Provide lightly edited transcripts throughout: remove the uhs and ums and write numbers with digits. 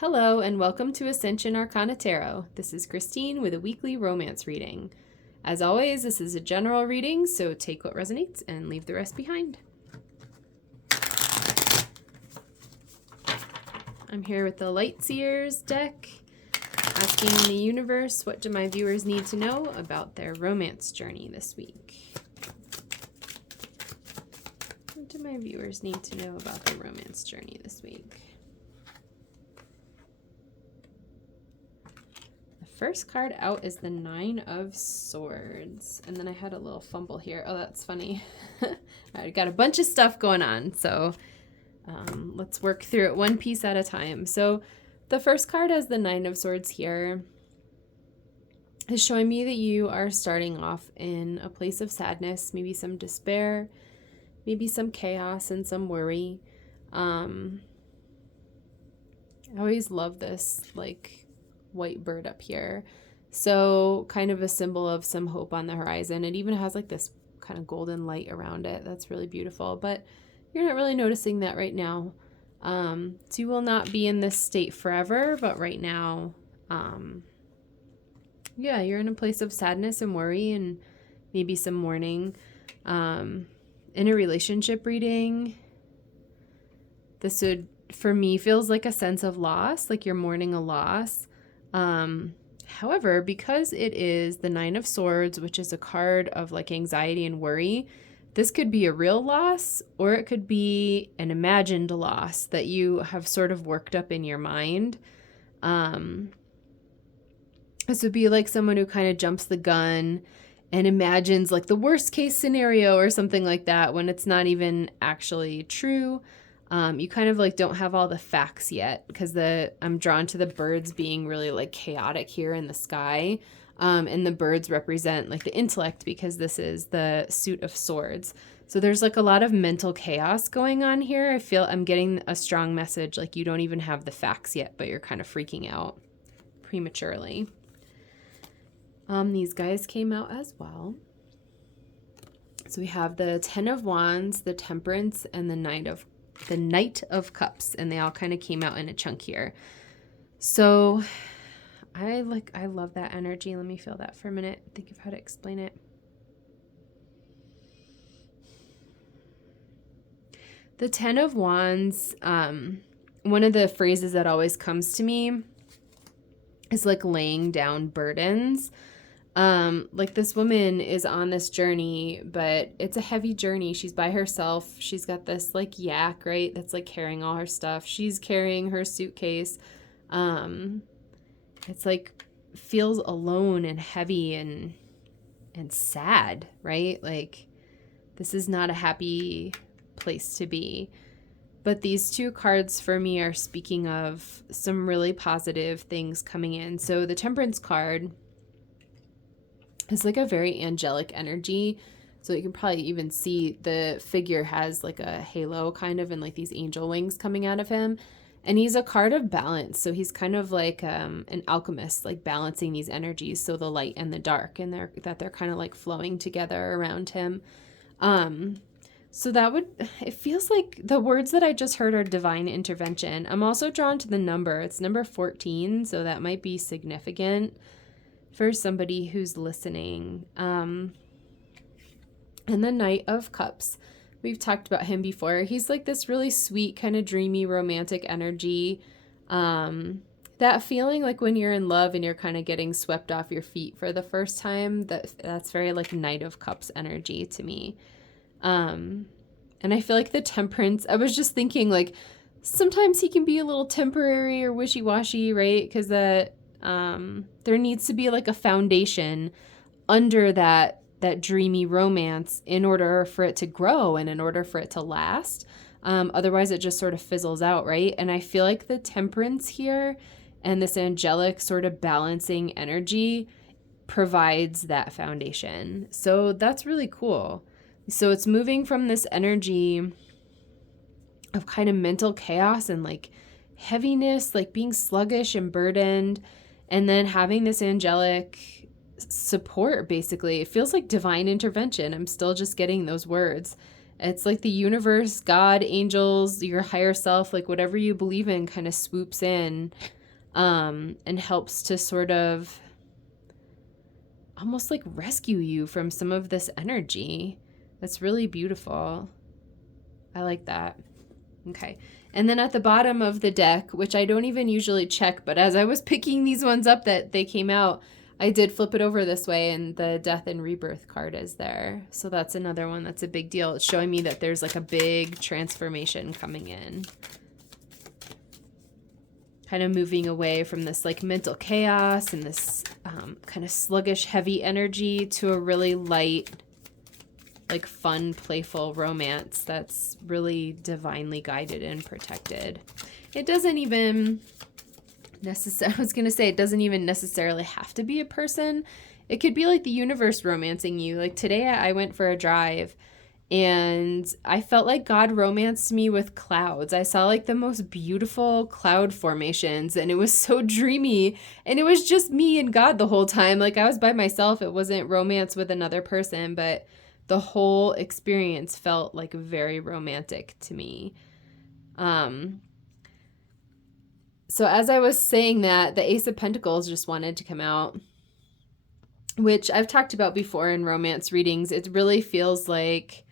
Hello and welcome to Ascension Arcana Tarot. This is Christine with a weekly romance reading. As always, this is a general reading, so take what resonates and leave the rest behind. I'm here with the Lightseers deck, asking the universe, what do my viewers need to know about their romance journey this week? What do my viewers need to know about their romance journey this week? First card out is the Nine of Swords. And then I had a little fumble here. Oh, that's funny. I got a bunch of stuff going on. So let's work through it one piece at a time. So the first card has the Nine of Swords here. Is showing me that you are starting off in a place of sadness, maybe some despair, maybe some chaos and some worry. I always love this, like, white bird up here, so kind of a symbol of some hope on the horizon. It even has like this kind of golden light around it. That's really beautiful, but you're not really noticing that right now. So you will not be in this state forever, but right now yeah, you're in a place of sadness and worry and maybe some mourning. In a relationship reading, this would, for me, feels like a sense of loss, like you're mourning a loss. However, because it is the Nine of Swords, which is a card of like anxiety and worry, this could be a real loss, or it could be an imagined loss that you have sort of worked up in your mind. This would be like someone who kind of jumps the gun and imagines like the worst case scenario or something like that when it's not even actually true. You kind of like don't have all the facts yet, because I'm drawn to the birds being really like chaotic here in the sky. And the birds represent like the intellect, because this is the suit of swords. So there's like a lot of mental chaos going on here. I feel I'm getting a strong message, like you don't even have the facts yet, but you're kind of freaking out prematurely. These guys came out as well. So we have the Ten of Wands, the Temperance, and the Knight of Cups, and they all kind of came out in a chunk here. So I love that energy. Let me feel that for a minute. Think of how to explain it. The Ten of Wands, one of the phrases that always comes to me is like laying down burdens. Like this woman is on this journey, but it's a heavy journey. She's by herself. She's got this like yak, right? That's like carrying all her stuff. She's carrying her suitcase. It's like feels alone and heavy and sad, right? Like this is not a happy place to be. But these two cards for me are speaking of some really positive things coming in. So the Temperance card is like a very angelic energy. So you can probably even see the figure has like a halo kind of, and like these angel wings coming out of him. And he's a card of balance. So he's kind of like an alchemist, like balancing these energies. So the light and the dark, and they're kind of like flowing together around him. So it feels like the words that I just heard are divine intervention. I'm also drawn to the number. It's number 14. So that might be significant for somebody who's listening. And the Knight of Cups, we've talked about him before. He's like this really sweet, kind of dreamy, romantic energy. That feeling like when you're in love and you're kind of getting swept off your feet for the first time, that's very like Knight of Cups energy to me. And I feel like the Temperance, I was just thinking like sometimes he can be a little temporary or wishy-washy, right? Because there needs to be like a foundation under that dreamy romance in order for it to grow and in order for it to last. Otherwise it just sort of fizzles out, right? And I feel like the Temperance here and this angelic sort of balancing energy provides that foundation. So that's really cool. So it's moving from this energy of kind of mental chaos and like heaviness, like being sluggish and burdened, and then having this angelic support, basically. It feels like divine intervention. I'm still just getting those words. It's like the universe, God, angels, your higher self, like whatever you believe in kind of swoops in and helps to sort of almost like rescue you from some of this energy. That's really beautiful. I like that. Okay. And then at the bottom of the deck, which I don't even usually check, but as I was picking these ones up that they came out, I did flip it over this way and the death and rebirth card is there. So that's another one that's a big deal. It's showing me that there's like a big transformation coming in. Kind of moving away from this like mental chaos and this kind of sluggish, heavy energy to a really light, like fun, playful romance that's really divinely guided and protected. It doesn't even necessarily, I was going to say, it doesn't even necessarily have to be a person. It could be like the universe romancing you. Like today I went for a drive and I felt like God romanced me with clouds. I saw like the most beautiful cloud formations and it was so dreamy and it was just me and God the whole time. Like I was by myself. It wasn't romance with another person, but the whole experience felt like very romantic to me. So as I was saying that, the Ace of Pentacles just wanted to come out, which I've talked about before in romance readings. It really feels like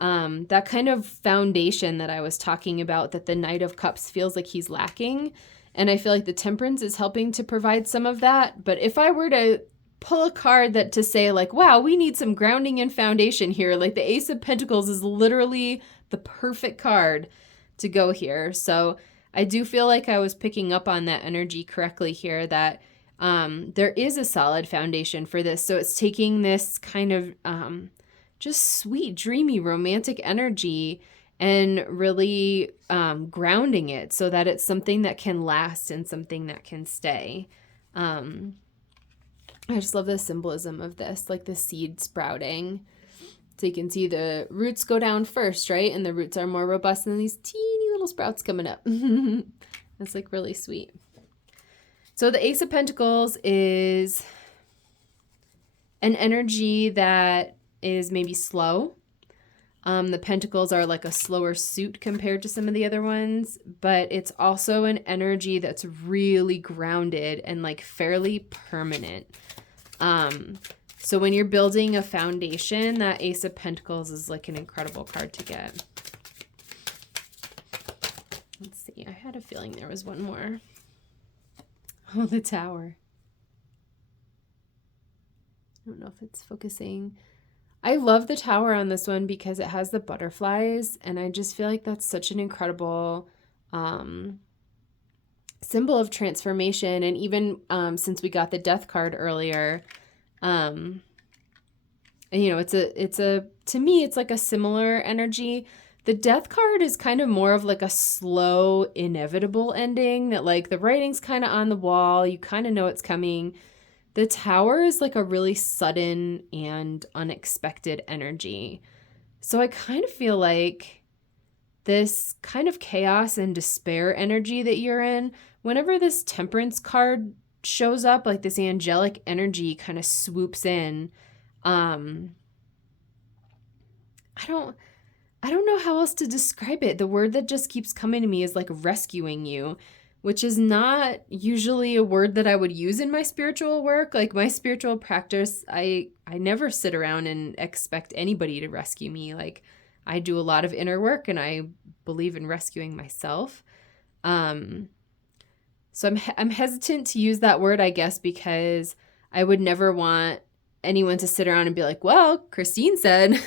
that kind of foundation that I was talking about, that the Knight of Cups feels like he's lacking. And I feel like the Temperance is helping to provide some of that. But if I were to pull a card that to say like, wow, we need some grounding and foundation here, like the Ace of Pentacles is literally the perfect card to go here. So I do feel like I was picking up on that energy correctly here, that there is a solid foundation for this. So it's taking this kind of just sweet, dreamy, romantic energy and really grounding it so that it's something that can last and something that can stay. I just love the symbolism of this, like the seed sprouting. So you can see the roots go down first, right? And the roots are more robust than these teeny little sprouts coming up. That's like really sweet. So the Ace of Pentacles is an energy that is maybe slow. The Pentacles are like a slower suit compared to some of the other ones, but it's also an energy that's really grounded and like fairly permanent. So when you're building a foundation, that Ace of Pentacles is like an incredible card to get. Let's see. I had a feeling there was one more. Oh, the Tower. I don't know if it's focusing. I love the Tower on this one because it has the butterflies, and I just feel like that's such an incredible symbol of transformation. And even since we got the Death card earlier, and, you know, it's a to me it's like a similar energy. The Death card is kind of more of like a slow, inevitable ending, that like the writing's kind of on the wall, you kind of know it's coming. The Tower is like a really sudden and unexpected energy. So I kind of feel like this kind of chaos and despair energy that you're in, whenever this Temperance card shows up, like this angelic energy kind of swoops in. I don't know how else to describe it. The word that just keeps coming to me is like rescuing you, which is not usually a word that I would use in my spiritual work. Like my spiritual practice, I never sit around and expect anybody to rescue me. Like I do a lot of inner work and I believe in rescuing myself. So I'm hesitant to use that word, I guess, because I would never want anyone to sit around and be like, well, Christine said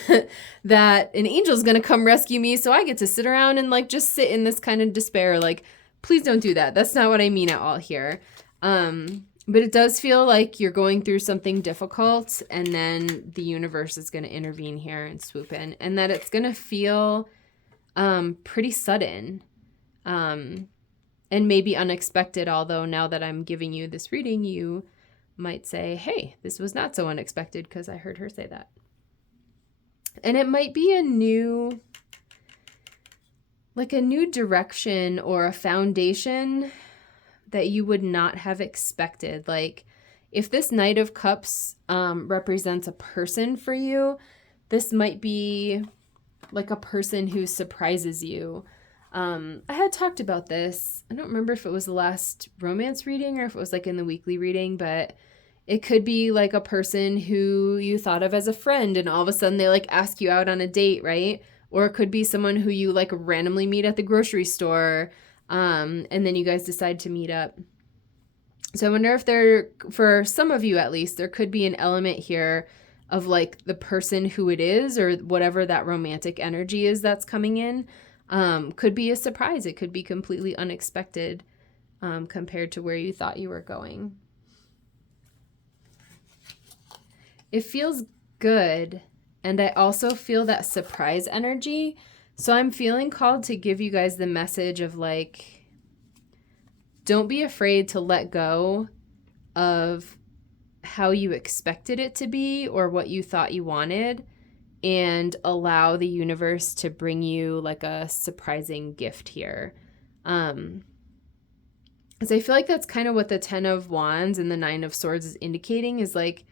that an angel's going to come rescue me, so I get to sit around and like just sit in this kind of despair. Like, please don't do that. That's not what I mean at all here. But it does feel like you're going through something difficult, and then the universe is going to intervene here and swoop in, and that it's going to feel pretty sudden. And maybe unexpected, although now that I'm giving you this reading, you might say, hey, this was not so unexpected because I heard her say that. And it might be a new direction or a foundation that you would not have expected. Like if this Knight of Cups represents a person for you, this might be like a person who surprises you. I had talked about this. I don't remember if it was the last romance reading or if it was like in the weekly reading, but it could be like a person who you thought of as a friend and all of a sudden they like ask you out on a date, right? Or it could be someone who you like randomly meet at the grocery store, and then you guys decide to meet up. So I wonder if there, for some of you at least, there could be an element here of like the person who it is or whatever that romantic energy is that's coming in. Could be a surprise. It could be completely unexpected compared to where you thought you were going. It feels good. And I also feel that surprise energy. So I'm feeling called to give you guys the message of like, don't be afraid to let go of how you expected it to be or what you thought you wanted, and allow the universe to bring you like a surprising gift here. Because I feel like that's kind of what the 10 of Wands and the 9 of Swords is indicating, is like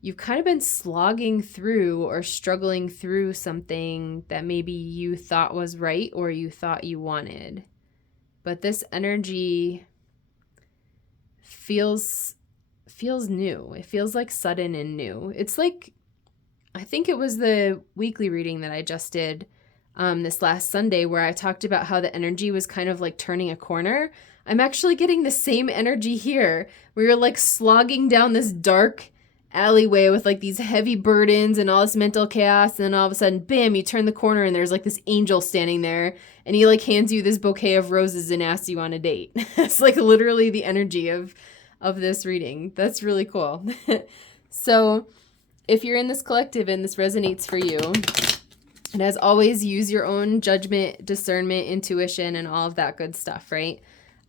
you've kind of been slogging through or struggling through something that maybe you thought was right or you thought you wanted. But this energy feels new. It feels like sudden and new. It's like, I think it was the weekly reading that I just did this last Sunday where I talked about how the energy was kind of like turning a corner. I'm actually getting the same energy here. We were like slogging down this dark alleyway with like these heavy burdens and all this mental chaos, and then all of a sudden, bam, you turn the corner and there's like this angel standing there and he like hands you this bouquet of roses and asks you on a date. It's like literally the energy of this reading. That's really cool. So if you're in this collective and this resonates for you, and as always, use your own judgment, discernment, intuition, and all of that good stuff, right?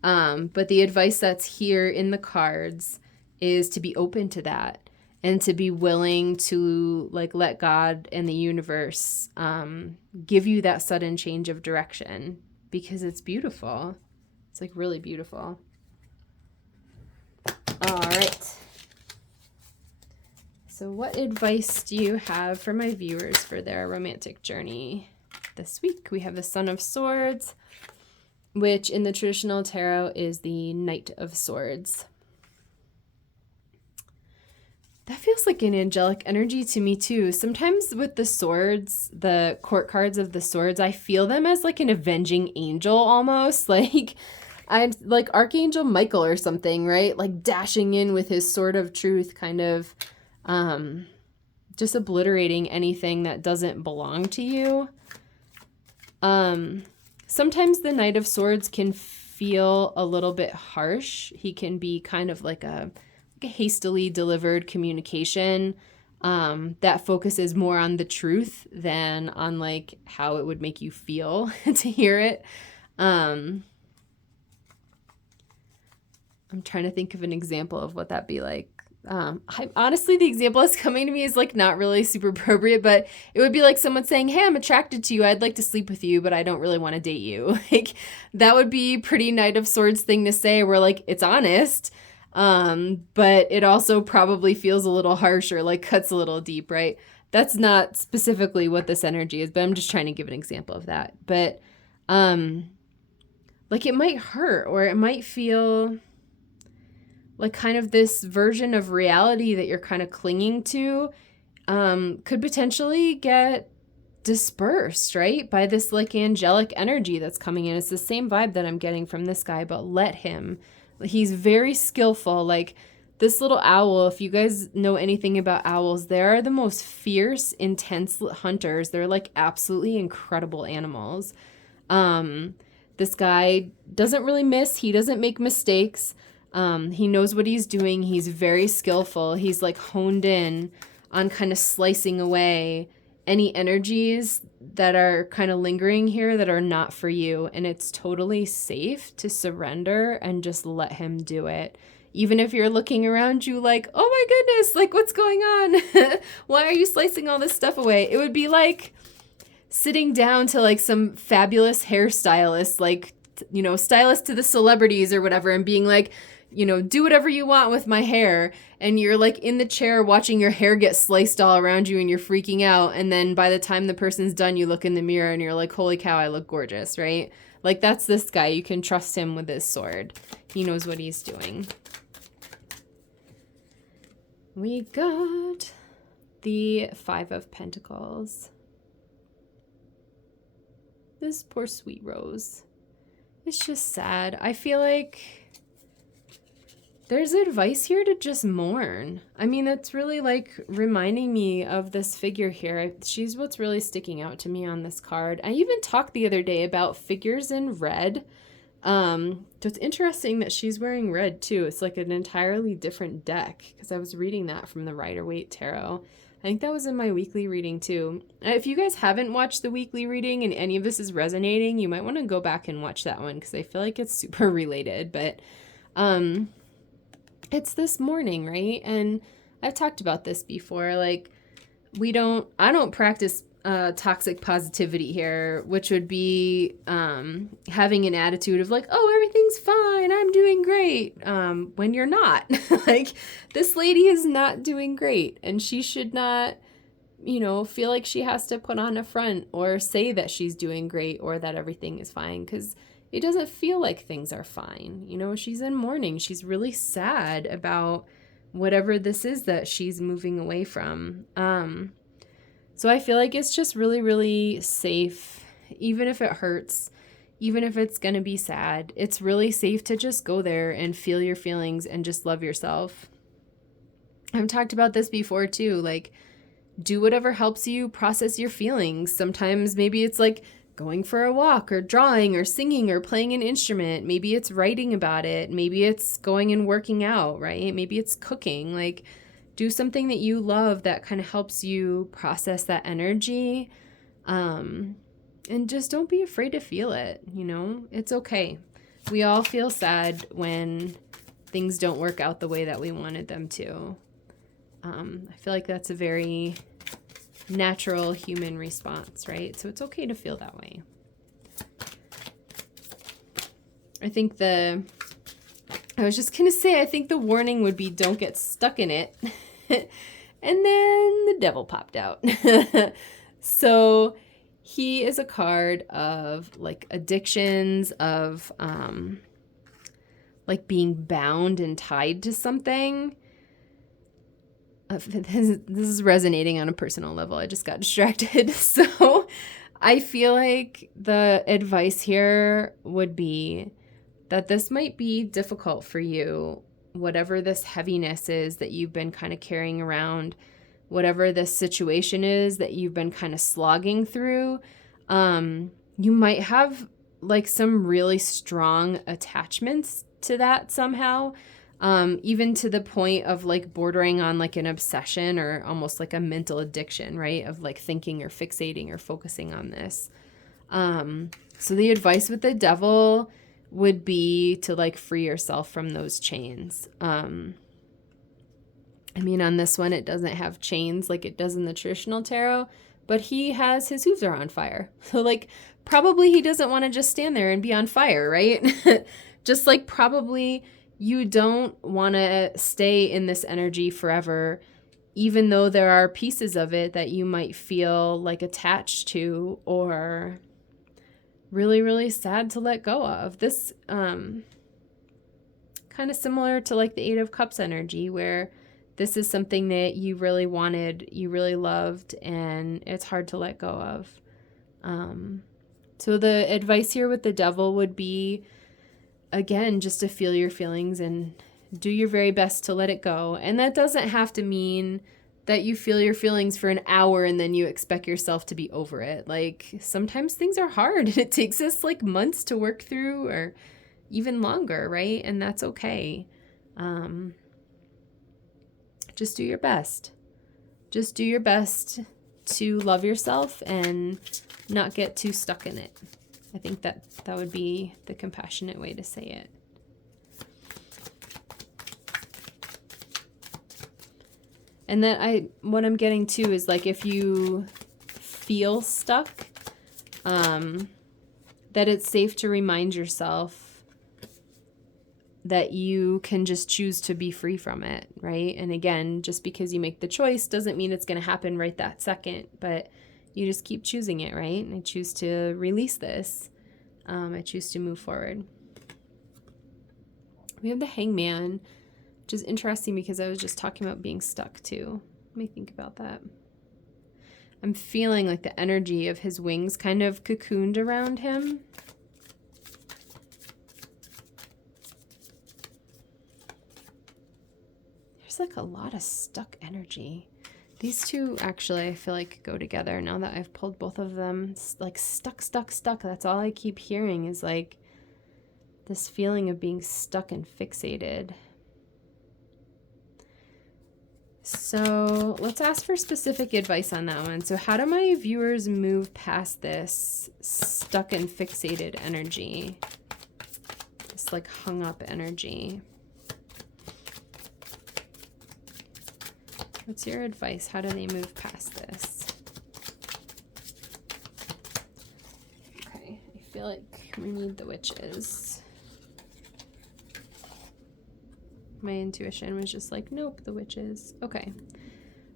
But the advice that's here in the cards is to be open to that and to be willing to like let God and the universe give you that sudden change of direction, because it's beautiful. It's like really beautiful. All right. So what advice do you have for my viewers for their romantic journey this week? We have the Son of Swords, which in the traditional tarot is the Knight of Swords. That feels like an angelic energy to me too. Sometimes with the swords, the court cards of the swords, I feel them as like an avenging angel almost. Like I'm like Archangel Michael or something, right? Like dashing in with his sword of truth, kind of just obliterating anything that doesn't belong to you. Sometimes the Knight of Swords can feel a little bit harsh. He can be kind of like a hastily delivered communication that focuses more on the truth than on like how it would make you feel to hear it. I'm trying to think of an example of what that'd be like. Honestly, the example that's coming to me is like not really super appropriate, but it would be like someone saying, "Hey, I'm attracted to you. I'd like to sleep with you, but I don't really want to date you." Like that would be pretty Knight of Swords thing to say, where like it's honest, but it also probably feels a little harsh or like cuts a little deep, right? That's not specifically what this energy is, but I'm just trying to give an example of that. But like it might hurt, or it might feel like kind of this version of reality that you're kind of clinging to could potentially get dispersed, right? By this like angelic energy that's coming in. It's the same vibe that I'm getting from this guy, but let him. He's very skillful. Like this little owl, if you guys know anything about owls, they are the most fierce, intense hunters. They're like absolutely incredible animals. This guy doesn't really miss. He doesn't make mistakes. He knows what he's doing. He's very skillful. He's like honed in on kind of slicing away any energies that are kind of lingering here that are not for you. And it's totally safe to surrender and just let him do it. Even if you're looking around you like, oh my goodness, like what's going on? Why are you slicing all this stuff away? It would be like sitting down to like some fabulous hairstylist, like you know, stylist to the celebrities or whatever, and being like, you know, do whatever you want with my hair. And you're like in the chair watching your hair get sliced all around you and you're freaking out. And then by the time the person's done, you look in the mirror and you're like, holy cow, I look gorgeous, right? Like, that's this guy. You can trust him with his sword. He knows what he's doing. We got the Five of Pentacles. This poor sweet rose. It's just sad. I feel like there's advice here to just mourn. I mean, it's really like reminding me of this figure here. She's what's really sticking out to me on this card. I even talked the other day about figures in red. So it's interesting that she's wearing red too. It's like an entirely different deck, because I was reading that from the Rider-Waite Tarot. I think that was in my weekly reading too. If you guys haven't watched the weekly reading and any of this is resonating, you might want to go back and watch that one, because I feel like it's super related. But it's this morning, right? And I've talked about this before. Like, I don't practice toxic positivity here, which would be having an attitude of like, oh, everything's fine, I'm doing great, when you're not. Like, this lady is not doing great, and she should not, you know, feel like she has to put on a front or say that she's doing great or that everything is fine, because it doesn't feel like things are fine. You know, she's in mourning. She's really sad about whatever this is that she's moving away from. So I feel like it's just really, really safe, even if it hurts, even if it's going to be sad. It's really safe to just go there and feel your feelings and just love yourself. I've talked about this before too. Like, do whatever helps you process your feelings. Sometimes maybe it's like going for a walk or drawing or singing or playing an instrument. Maybe it's writing about it. Maybe it's going and working out, right? Maybe it's cooking. Like, do something that you love that kind of helps you process that energy. And just don't be afraid to feel it. You know, it's okay. We all feel sad when things don't work out the way that we wanted them to. I feel like that's a very natural human response, right? So it's okay to feel that way. I think I was just going to say, I think the warning would be don't get stuck in it. And then the devil popped out. So he is a card of like addictions, of like being bound and tied to something. This is resonating on a personal level. I just got distracted. So I feel like the advice here would be that this might be difficult for you, whatever this heaviness is that you've been kind of carrying around, whatever this situation is that you've been kind of slogging through. You might have like some really strong attachments to that somehow. Even to the point of like bordering on like an obsession or almost like a mental addiction, right? Of like thinking or fixating or focusing on this. So the advice with the devil would be to like free yourself from those chains. I mean, on this one, it doesn't have chains like it does in the traditional tarot, but he has his hooves are on fire. So like probably he doesn't want to just stand there and be on fire, right? Just like probably you don't want to stay in this energy forever, even though there are pieces of it that you might feel like attached to or really, really sad to let go of. This kind of similar to like the Eight of Cups energy, where this is something that you really wanted, you really loved, and it's hard to let go of. So the advice here with the devil would be, again, just to feel your feelings and do your very best to let it go. And that doesn't have to mean that you feel your feelings for an hour and then you expect yourself to be over it. Like, sometimes things are hard and it takes us like months to work through, or even longer, right? And that's okay. Just do your best. Just do your best to love yourself and not get too stuck in it. I think that would be the compassionate way to say it. And then what I'm getting to is like, if you feel stuck, that it's safe to remind yourself that you can just choose to be free from it, right? And again, just because you make the choice doesn't mean it's going to happen right that second, but you just keep choosing it, right? And I choose to release this. I choose to move forward. We have the Hangman, which is interesting because I was just talking about being stuck too. Let me think about that. I'm feeling like the energy of his wings kind of cocooned around him. There's like a lot of stuck energy. These two actually, I feel like, go together now that I've pulled both of them. It's like stuck, stuck, stuck. That's all I keep hearing is like this feeling of being stuck and fixated. So let's ask for specific advice on that one. So how do my viewers move past this stuck and fixated energy? This like hung up energy. What's your advice? How do they move past this? Okay, I feel like we need the witches. My intuition was just like, nope, the witches. Okay.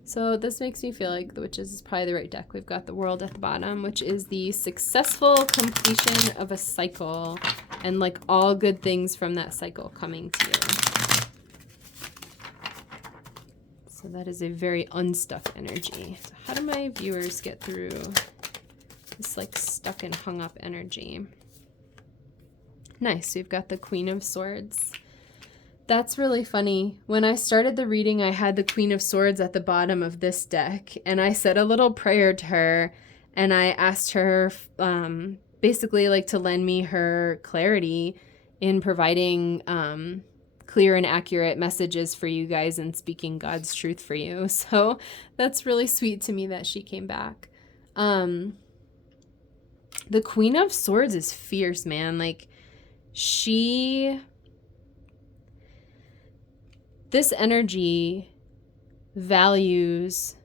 So this makes me feel like the witches is probably the right deck. We've got the World at the bottom, which is the successful completion of a cycle and like all good things from that cycle coming to you. So that is a very unstuck energy. So how do my viewers get through this like stuck and hung up energy? Nice. We've got the Queen of Swords. That's really funny. When I started the reading, I had the Queen of Swords at the bottom of this deck, and I said a little prayer to her, and I asked her basically like to lend me her clarity in providing clear and accurate messages for you guys and speaking God's truth for you. So that's really sweet to me that she came back. The Queen of Swords is fierce, man. Like this energy values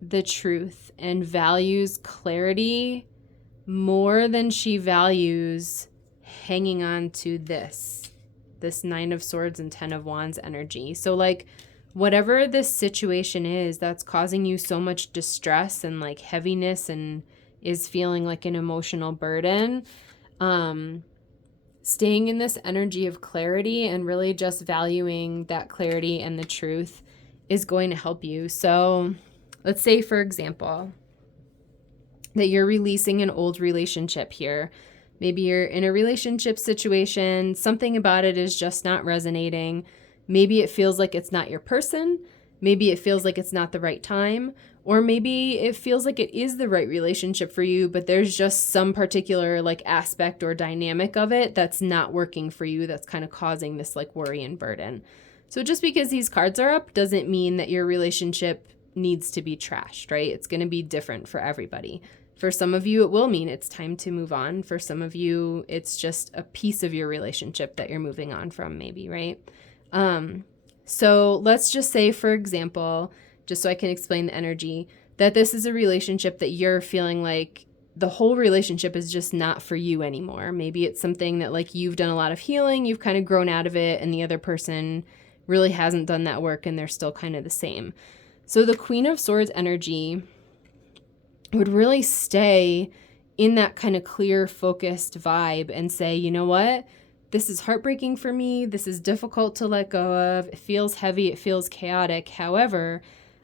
the truth and values clarity more than she values hanging on to this Nine of Swords and Ten of Wands energy. So like whatever this situation is that's causing you so much distress and like heaviness and is feeling like an emotional burden, staying in this energy of clarity and really just valuing that clarity and the truth is going to help you. So let's say, for example, that you're releasing an old relationship here. Maybe you're in a relationship situation, something about it is just not resonating. Maybe it feels like it's not your person. Maybe it feels like it's not the right time. Or maybe it feels like it is the right relationship for you, but there's just some particular like aspect or dynamic of it that's not working for you, that's kind of causing this like worry and burden. So just because these cards are up doesn't mean that your relationship needs to be trashed, right? It's going to be different for everybody. For some of you, it will mean it's time to move on. For some of you, it's just a piece of your relationship that you're moving on from, maybe, right? So let's just say, for example, just so I can explain the energy, that this is a relationship that you're feeling like the whole relationship is just not for you anymore. Maybe it's something that like you've done a lot of healing, you've kind of grown out of it, and the other person really hasn't done that work and they're still kind of the same. So the Queen of Swords energy would really stay in that kind of clear, focused vibe and say, you know what? This is heartbreaking for me. This is difficult to let go of. It feels heavy. It feels chaotic. However,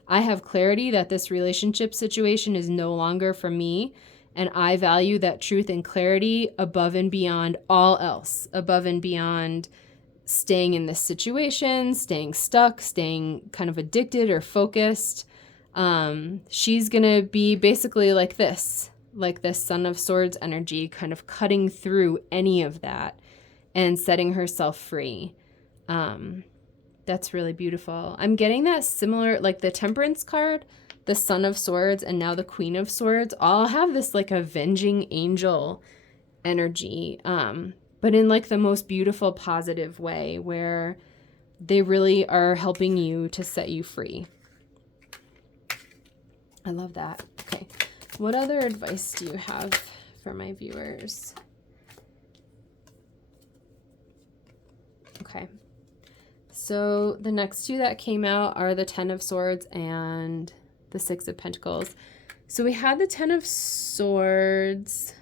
I have clarity that this relationship situation is no longer for me. And I value that truth and clarity above and beyond all else, above and beyond staying in this situation, staying stuck, staying kind of addicted or focused. She's going to be basically like this Son of Swords energy, kind of cutting through any of that and setting herself free. That's really beautiful. I'm getting that similar, like the Temperance card, the Son of Swords, and now the Queen of Swords all have this like avenging angel energy, but in like the most beautiful, positive way where they really are helping you to set you free. I love that. Okay. What other advice do you have for my viewers. Okay. So the next two that came out are the Ten of Swords and the Six of Pentacles. So we had the Ten of Swords.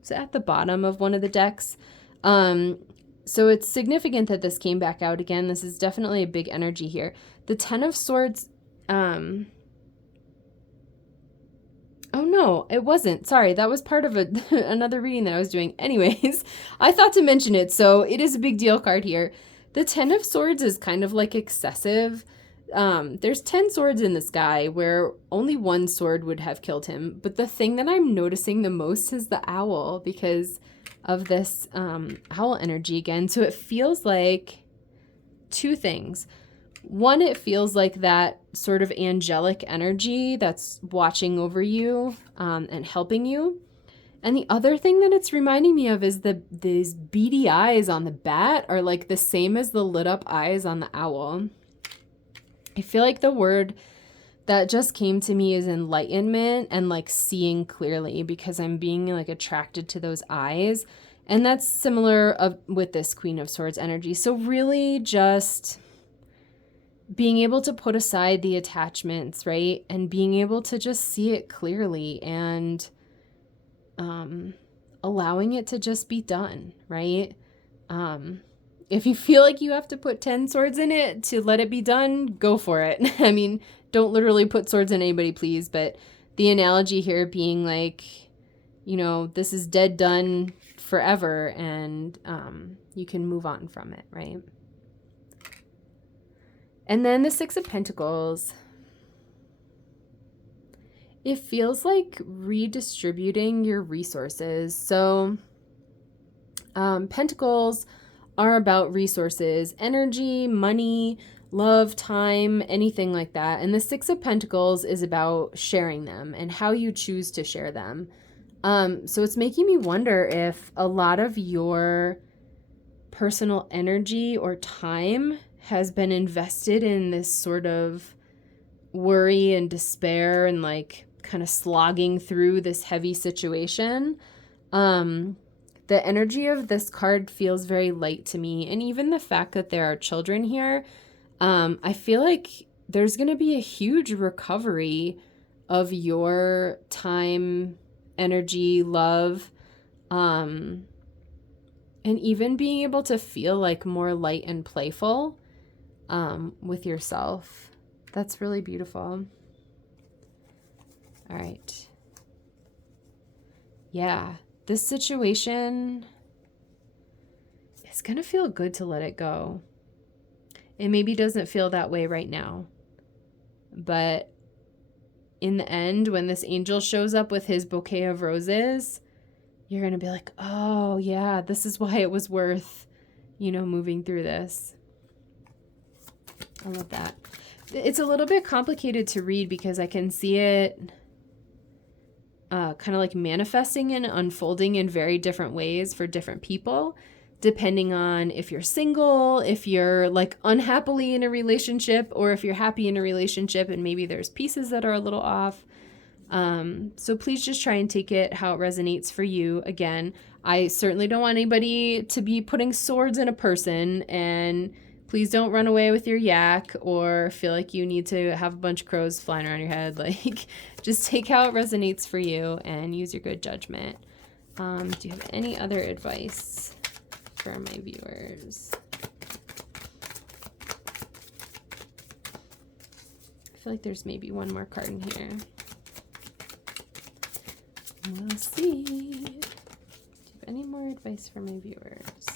It's at the bottom of one of the decks. So it's significant that this came back out again. This is definitely a big energy here. The Ten of Swords, oh no, it wasn't. Sorry, that was part of another reading that I was doing. Anyways, I thought to mention it, so it is a big deal card here. The Ten of Swords is kind of like excessive. There's 10 swords in the sky where only one sword would have killed him. But the thing that I'm noticing the most is the owl because of this owl energy again. So it feels like two things. One, it feels like that sort of angelic energy that's watching over you and helping you. And the other thing that it's reminding me of is these beady eyes on the bat are like the same as the lit up eyes on the owl. I feel like the word that just came to me is enlightenment and like seeing clearly because I'm being like attracted to those eyes. And that's similar with this Queen of Swords energy. So really just being able to put aside the attachments, right? And being able to just see it clearly and allowing it to just be done, right? If you feel like you have to put 10 swords in it to let it be done, go for it. I mean, don't literally put swords in anybody, please. But the analogy here being like, you know, this is dead done forever and you can move on from it, right? And then the Six of Pentacles. It feels like redistributing your resources. So Pentacles are about resources, energy, money, love, time, anything like that. And the Six of Pentacles is about sharing them and how you choose to share them. So it's making me wonder if a lot of your personal energy or time has been invested in this sort of worry and despair and like kind of slogging through this heavy situation. The energy of this card feels very light to me. And even the fact that there are children here, I feel like there's going to be a huge recovery of your time, energy, love, and even being able to feel like more light and playful with yourself. That's really beautiful. All right. Yeah. This situation is going to feel good to let it go. It maybe doesn't feel that way right now. But in the end, when this angel shows up with his bouquet of roses, you're going to be like, oh, yeah, this is why it was worth, moving through this. I love that. It's a little bit complicated to read because I can see it kind of like manifesting and unfolding in very different ways for different people, depending on if you're single, if you're like unhappily in a relationship, or if you're happy in a relationship and maybe there's pieces that are a little off. So please just try and take it how it resonates for you. Again, I certainly don't want anybody to be putting swords in a person, and please don't run away with your yak or feel like you need to have a bunch of crows flying around your head. Like, just take how it resonates for you and use your good judgment. Do you have any other advice for my viewers? I feel like there's maybe one more card in here. We'll see. Do you have any more advice for my viewers?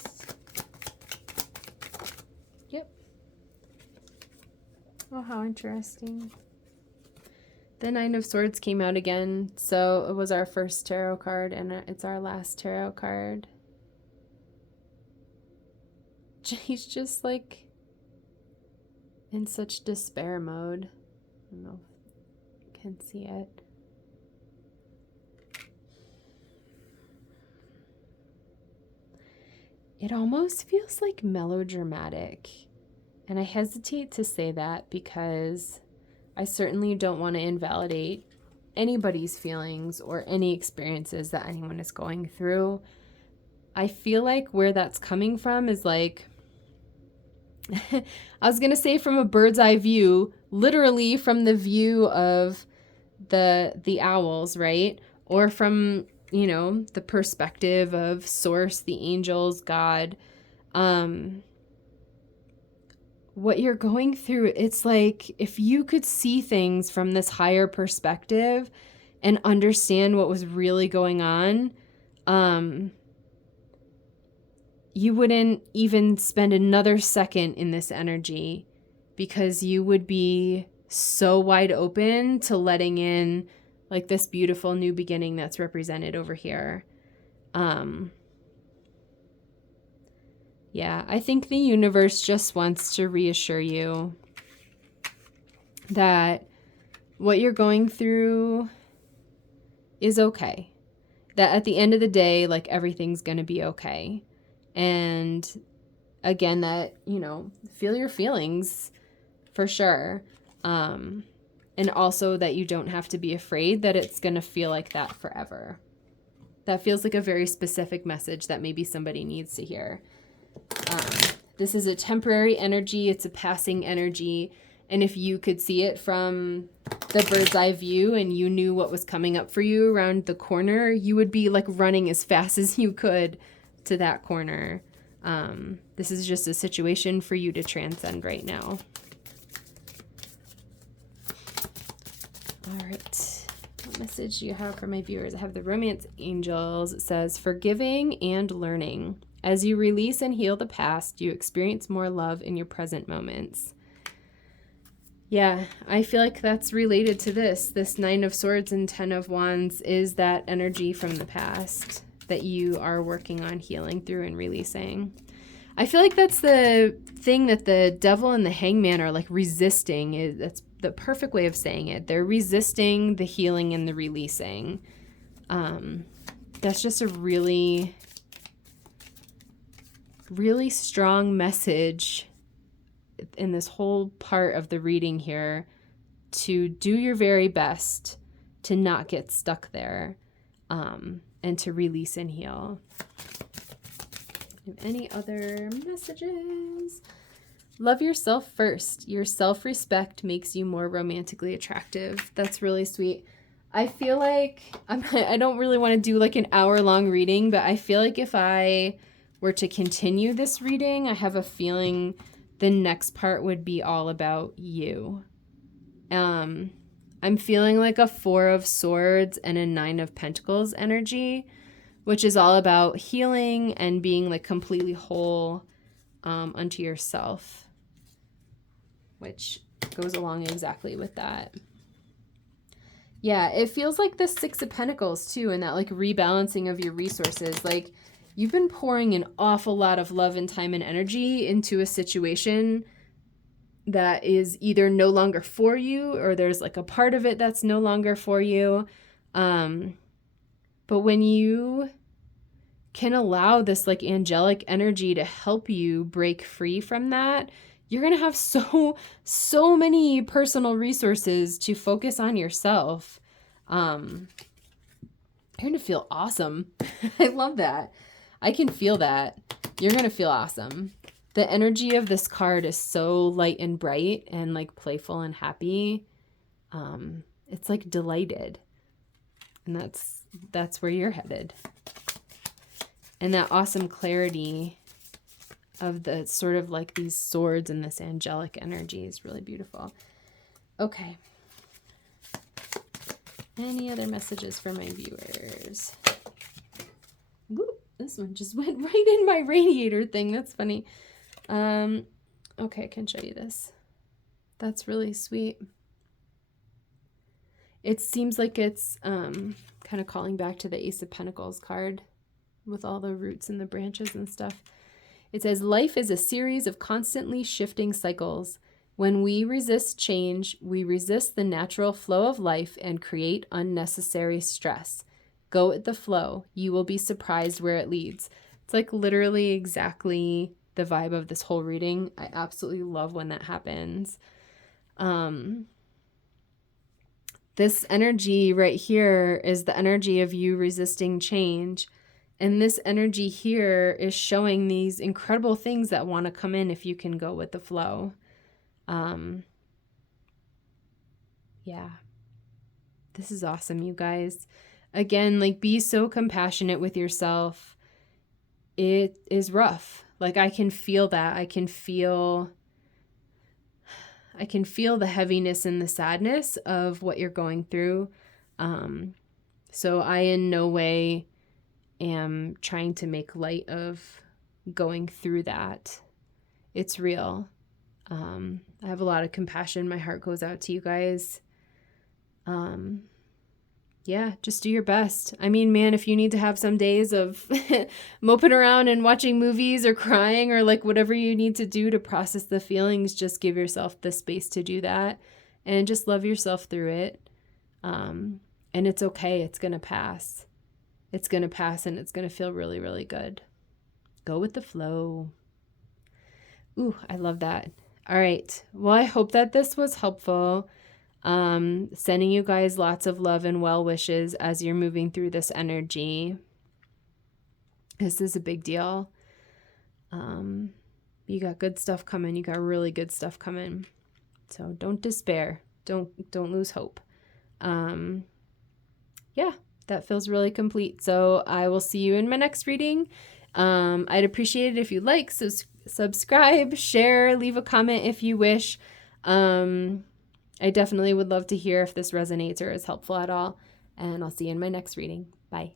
Yep. Oh, how interesting. The Nine of Swords came out again. So it was our first tarot card and it's our last tarot card. He's just like in such despair mode. I don't know if you can see it. It almost feels like melodramatic. And I hesitate to say that because I certainly don't want to invalidate anybody's feelings or any experiences that anyone is going through. I feel like where that's coming from is like, I was going to say from a bird's eye view, literally from the view of the owls, right? Or from, you know, the perspective of source, the angels, God. What you're going through, it's like if you could see things from this higher perspective and understand what was really going on, you wouldn't even spend another second in this energy, because you would be so wide open to letting in like this beautiful new beginning that's represented over here. Yeah, I think the universe just wants to reassure you that what you're going through is okay. That at the end of the day, like, everything's going to be okay. And again, that, you know, feel your feelings for sure. And also that you don't have to be afraid that it's going to feel like that forever. That feels like a very specific message that maybe somebody needs to hear. This is a temporary energy. It's a passing energy. And if you could see it from the bird's eye view and you knew what was coming up for you around the corner, you would be like running as fast as you could to that corner. This is just a situation for you to transcend right now. All right. What message do you have for my viewers? I have the romance angels. It says, forgiving and learning. As you release and heal the past, you experience more love in your present moments. Yeah, I feel like that's related to this. This 9 of Swords and 10 of Wands is that energy from the past that you are working on healing through and releasing. I feel like that's the thing that the Devil and the Hangman are like resisting. That's the perfect way of saying it. They're resisting the healing and the releasing. That's just a really strong message in this whole part of the reading here, to do your very best to not get stuck there, and to release and heal. Any other messages? Love yourself first. Your self-respect makes you more romantically attractive. That's really sweet. I feel like I don't really want to do like an hour-long reading, but I feel like if I were to continue this reading, I have a feeling the next part would be all about you. I'm feeling like a 4 of Swords and a 9 of Pentacles energy, which is all about healing and being like completely whole unto yourself, which goes along exactly with that. Yeah, it feels like the 6 of Pentacles too, and that like rebalancing of your resources. Like, you've been pouring an awful lot of love and time and energy into a situation that is either no longer for you, or there's like a part of it that's no longer for you. But when you can allow this like angelic energy to help you break free from that, you're going to have so many personal resources to focus on yourself. You're going to feel awesome. I love that. I can feel that. You're going to feel awesome. The energy of this card is so light and bright and like playful and happy. It's like delighted. And that's where you're headed. And that awesome clarity of the sort of like these swords and this angelic energy is really beautiful. Okay. Any other messages for my viewers? Whoop, this one just went right in my radiator thing. That's funny. Okay, I can show you this. That's really sweet. It seems like it's kind of calling back to the Ace of Pentacles card with all the roots and the branches and stuff. It says, life is a series of constantly shifting cycles. When we resist change, we resist the natural flow of life and create unnecessary stress. Go with the flow. You will be surprised where it leads. It's like literally exactly the vibe of this whole reading. I absolutely love when that happens. This energy right here is the energy of you resisting change. And this energy here is showing these incredible things that want to come in if you can go with the flow. Yeah. This is awesome, you guys. Again, like, be so compassionate with yourself. It is rough. Like, I can feel that. I can feel the heaviness and the sadness of what you're going through. So I in no way am trying to make light of going through that. It's real. I have a lot of compassion. My heart goes out to you guys. Yeah, just do your best. I mean, man, if you need to have some days of moping around and watching movies or crying or like whatever you need to do to process the feelings, just give yourself the space to do that and just love yourself through it. And it's okay. It's going to pass. It's going to pass and it's going to feel really, really good. Go with the flow. Ooh, I love that. All right. Well, I hope that this was helpful. Sending you guys lots of love and well wishes as you're moving through this energy. This is a big deal. You got good stuff coming. You got really good stuff coming. So don't despair. Don't lose hope. Yeah, that feels really complete. So I will see you in my next reading. I'd appreciate it if you like, subscribe, share, leave a comment if you wish. I definitely would love to hear if this resonates or is helpful at all. And I'll see you in my next reading. Bye.